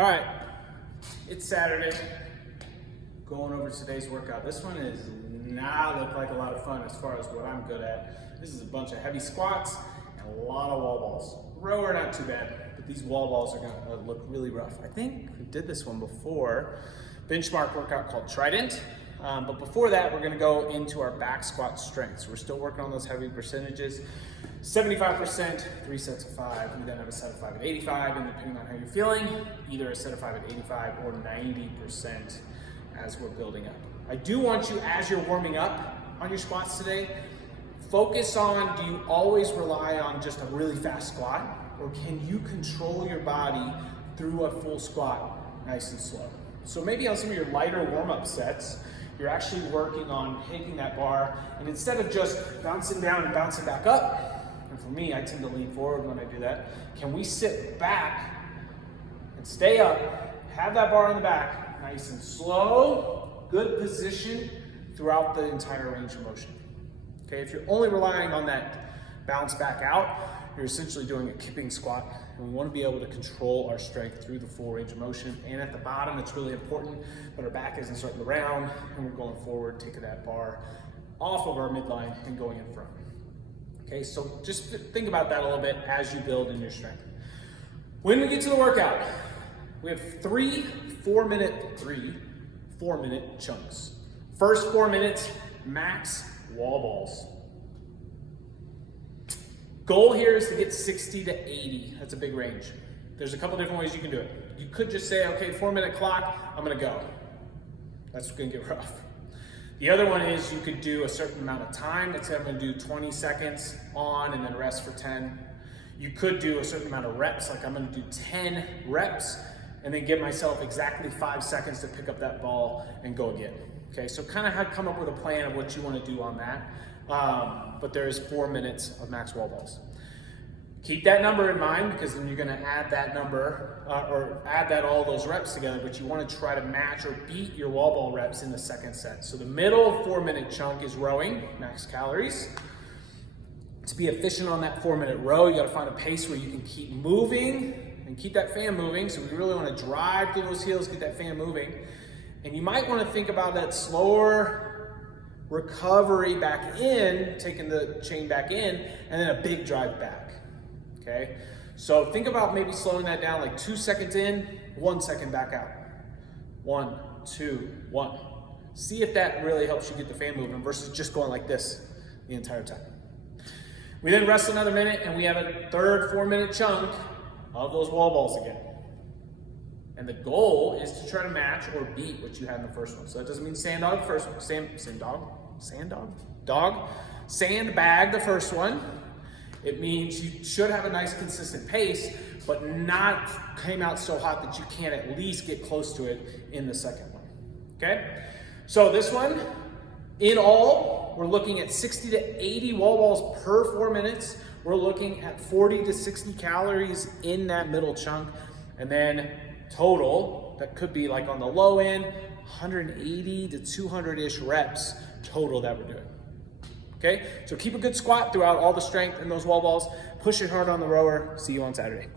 All right, it's Saturday. Going over today's workout. This one is not look like a lot of fun as far as what I'm good at. This is a bunch of heavy squats and a lot of wall balls. Row are not too bad, but these wall balls are gonna look really rough. I think we did this one before. Benchmark workout called Trident. But before that, we're gonna go into our back squat strengths. We're still working on those heavy percentages. 75%, 3 sets of 5. We then have a set of 5 at 85, and depending on how you're feeling, either a set of 5 at 85 or 90% as we're building up. I do want you, as you're warming up on your squats today, focus on, do you always rely on just a really fast squat, or can you control your body through a full squat nice and slow? So maybe on some of your lighter warm-up sets, you're actually working on taking that bar, and instead of just bouncing down and bouncing back up, and for me, I tend to lean forward when I do that, can we sit back and stay up, have that bar on the back, nice and slow, good position throughout the entire range of motion. Okay, if you're only relying on that bounce back out, you're essentially doing a kipping squat, and we want to be able to control our strength through the full range of motion. And at the bottom, it's really important that our back isn't starting to round, and we're going forward, taking that bar off of our midline and going in front. Okay, so just think about that a little bit as you build in your strength. When we get to the workout, we have 3 4-minute chunks. First 4 minutes, max wall balls. Goal here is to get 60 to 80. That's a big range. There's a couple different ways you can do it. You could just say, okay, 4-minute clock, I'm gonna go. That's gonna get rough. The other one is you could do a certain amount of time. Let's say I'm gonna do 20 seconds on and then rest for 10. You could do a certain amount of reps, like I'm gonna do 10 reps and then give myself exactly 5 seconds to pick up that ball and go again. Okay, so kind of come up with a plan of what you wanna do on that. But there is 4 minutes of max wall balls. Keep that number in mind, because then you're gonna add that number or add all those reps together, but you wanna try to match or beat your wall ball reps in the second set. So the middle 4-minute chunk is rowing, max calories. To be efficient on that 4-minute row, you gotta find a pace where you can keep moving and keep that fan moving. So we really wanna drive through those heels, get that fan moving. And you might wanna think about that slower recovery back in, taking the chain back in, and then a big drive back. Okay, so think about maybe slowing that down, like 2 seconds in, 1 second back out. 1, 2, 1. See if that really helps you get the fan moving versus just going like this the entire time. We then rest another minute, and we have a third 4-minute chunk of those wall balls again. And the goal is to try to match or beat what you had in the first one. So that doesn't mean sandbag the first one. Sandbag the first one. It means you should have a nice consistent pace, but not came out so hot that you can't at least get close to it in the second one. Okay? So this one, in all, we're looking at 60 to 80 wall balls per 4 minutes. We're looking at 40 to 60 calories in that middle chunk. And then total, that could be like on the low end, 180 to 200-ish reps total that we're doing. Okay, so keep a good squat throughout all the strength in those wall balls. Push it hard on the rower. See you on Saturday.